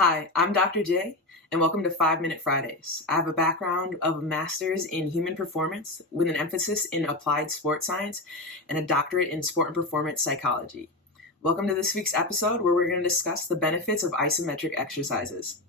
Hi, I'm Dr. J, and welcome to 5 Minute Fridays. I have a background of a master's in human performance with an emphasis in applied sports science and a doctorate in sport and performance psychology. Welcome to this week's episode where we're going to discuss the benefits of isometric exercises.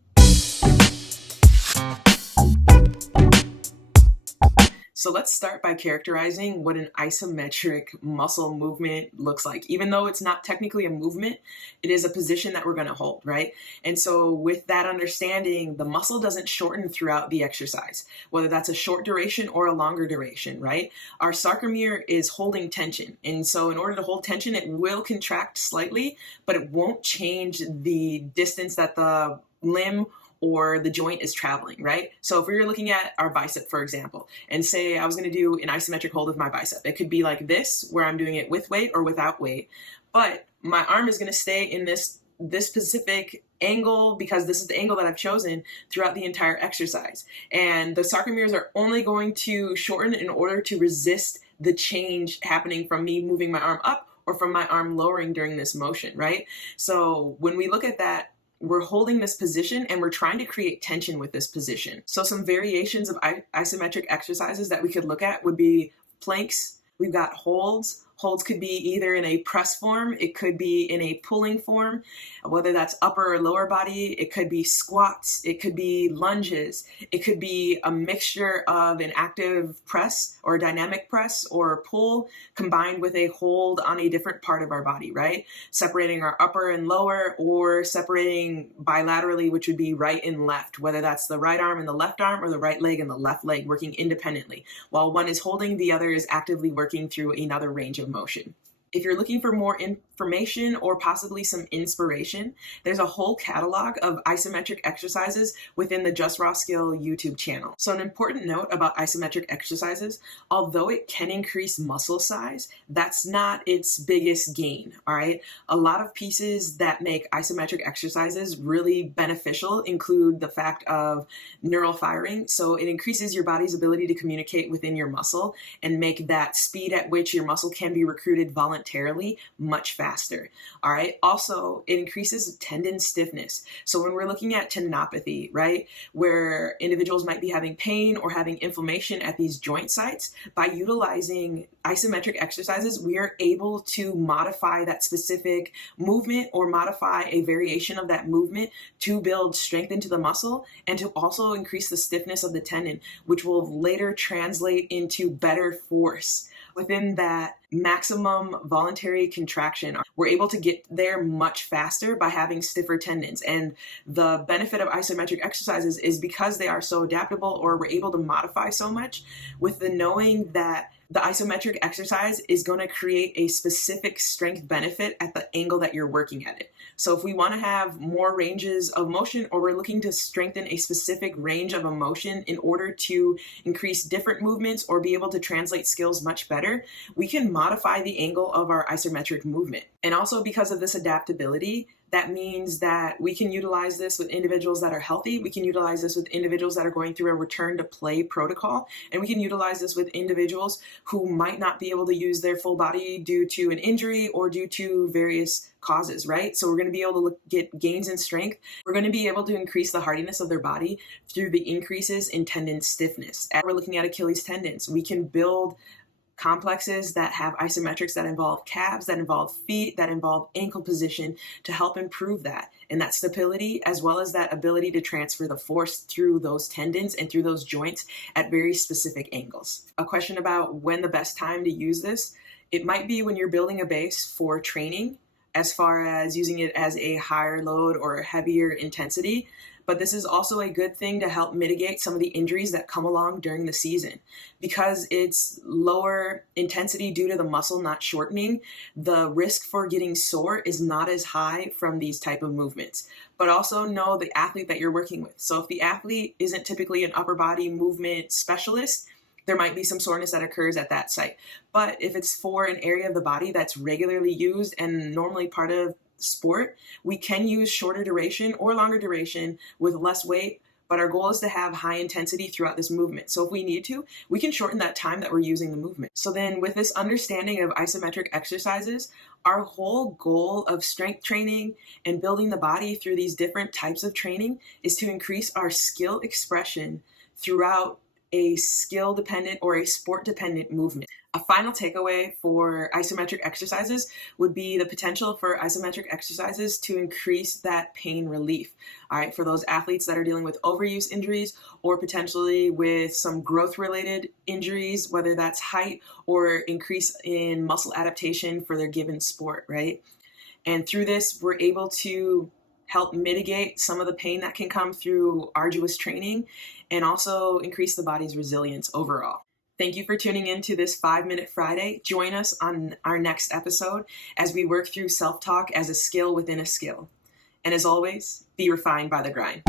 So let's start by characterizing what an isometric muscle movement looks like. Even though it's not technically a movement, it is a position that we're going to hold, right? And so with that understanding, the muscle doesn't shorten throughout the exercise, whether that's a short duration or a longer duration, right? Our sarcomere is holding tension. And so in order to hold tension, it will contract slightly, but it won't change the distance that the limb or the joint is traveling, right? So if we were looking at our bicep, for example, and say I was going to do an isometric hold of my bicep, it could be like this, where I'm doing it with weight or without weight, but my arm is going to stay in this specific angle because this is the angle that I've chosen throughout the entire exercise. And the sarcomeres are only going to shorten in order to resist the change happening from me moving my arm up or from my arm lowering during this motion, right? So when we look at that, we're holding this position and we're trying to create tension with this position. So some variations of isometric exercises that we could look at would be planks. We've got holds. Holds could be either in a press form, it could be in a pulling form, whether that's upper or lower body. It could be squats, it could be lunges, it could be a mixture of an active press or a dynamic press or pull combined with a hold on a different part of our body, right? Separating our upper and lower, or separating bilaterally, which would be right and left, whether that's the right arm and the left arm or the right leg and the left leg working independently. While one is holding, the other is actively working through another range of motion. If you're looking for more information or possibly some inspiration, there's a whole catalog of isometric exercises within the Just Raw Skill YouTube channel. So an important note about isometric exercises, although it can increase muscle size, that's not its biggest gain, all right? A lot of pieces that make isometric exercises really beneficial include the fact of neural firing. So it increases your body's ability to communicate within your muscle and make that speed at which your muscle can be recruited voluntarily much faster. All right. Also, it increases tendon stiffness. So when we're looking at tendinopathy, right, where individuals might be having pain or having inflammation at these joint sites, by utilizing isometric exercises, we are able to modify that specific movement or modify a variation of that movement to build strength into the muscle and to also increase the stiffness of the tendon, which will later translate into better force. Within that maximum voluntary contraction, we're able to get there much faster by having stiffer tendons. And the benefit of isometric exercises is because they are so adaptable, or we're able to modify so much, with the knowing that the isometric exercise is going to create a specific strength benefit at the angle that you're working at it. So if we want to have more ranges of motion, or we're looking to strengthen a specific range of a motion in order to increase different movements or be able to translate skills much better, we can modify the angle of our isometric movement. And also, because of this adaptability, that means that we can utilize this with individuals that are healthy. We can utilize this with individuals that are going through a return to play protocol. And we can utilize this with individuals who might not be able to use their full body due to an injury or due to various causes, right? So we're going to be able to get gains in strength. We're going to be able to increase the hardiness of their body through the increases in tendon stiffness. As we're looking at Achilles tendons, we can build complexes that have isometrics that involve calves, that involve feet, that involve ankle position to help improve that and that stability, as well as that ability to transfer the force through those tendons and through those joints at very specific angles. A question about when the best time to use this, it might be when you're building a base for training, as far as using it as a higher load or a heavier intensity. But this is also a good thing to help mitigate some of the injuries that come along during the season. Because it's lower intensity due to the muscle not shortening, the risk for getting sore is not as high from these type of movements. But also know the athlete that you're working with. So if the athlete isn't typically an upper body movement specialist, there might be some soreness that occurs at that site. But if it's for an area of the body that's regularly used and normally part of sport, we can use shorter duration or longer duration with less weight but our goal is to have high intensity throughout this movement. So if we need to, we can shorten that time that we're using the movement. So then with this understanding of isometric exercises, our whole goal of strength training and building the body through these different types of training is to increase our skill expression throughout a skill dependent or a sport dependent movement. A final takeaway for isometric exercises would be the potential for isometric exercises to increase that pain relief. All right, for those athletes that are dealing with overuse injuries or potentially with some growth related injuries, whether that's height or increase in muscle adaptation for their given sport, right? And through this, we're able to help mitigate some of the pain that can come through arduous training and also increase the body's resilience overall. Thank you for tuning in to this 5-Minute Friday. Join us on our next episode as we work through self-talk as a skill within a skill. And as always, be refined by the grind.